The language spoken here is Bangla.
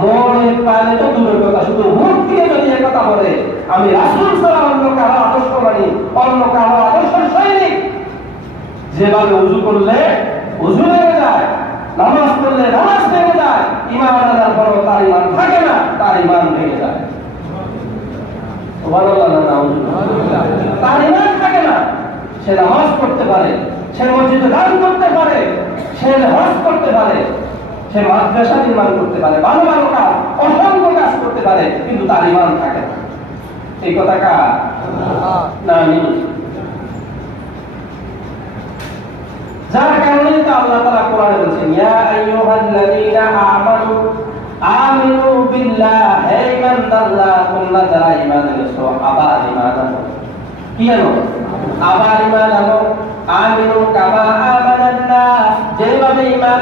মনে পাইলে তো দূরের কথা, শুধু মুখ দিয়ে যদি একথা বলে আমি রাসূল ছাড়া অন্য কারো আদর্শ মানি, অন্য কারো আদর্শের সৈনিক, যেভাবে উযু করলে উযু ভেঙে যায়, নামাজ পড়লে নামাজ ভেঙে যায়, ঈমান আনার পরও তার ঈমান থাকে না, তার ঈমান ভেঙে যায়। সুবহানাল্লাহ না নাউযুবিল্লাহ। তার ঈমান থাকে না। সে নামাজ পড়তে পারে, সে মসজিদে দান করতে পারে, সে হজ করতে পারে, সে মাদ্রাসা নির্মাণ করতে পারে, ভালো ভালো কাজ, অসংখ্য কাজ করতে পারে, কিন্তু তার ঈমান থাকে না। এই কথা কার? না আমি। যার কারণে তো আল্লাহ তাআলা কোরআনে বলেছেন, ইয়া আইয়ুহাল্লাযীনা আমানু আমিনু বিল্লাহ, হে ঈমানদাররা তোমরা যারা ঈমান এনেছো আবার ঈমান আনো। কি আনো? আবার ঈমান আনো। আমিনু কামা আমানান নাস, যেভাবে ঈমান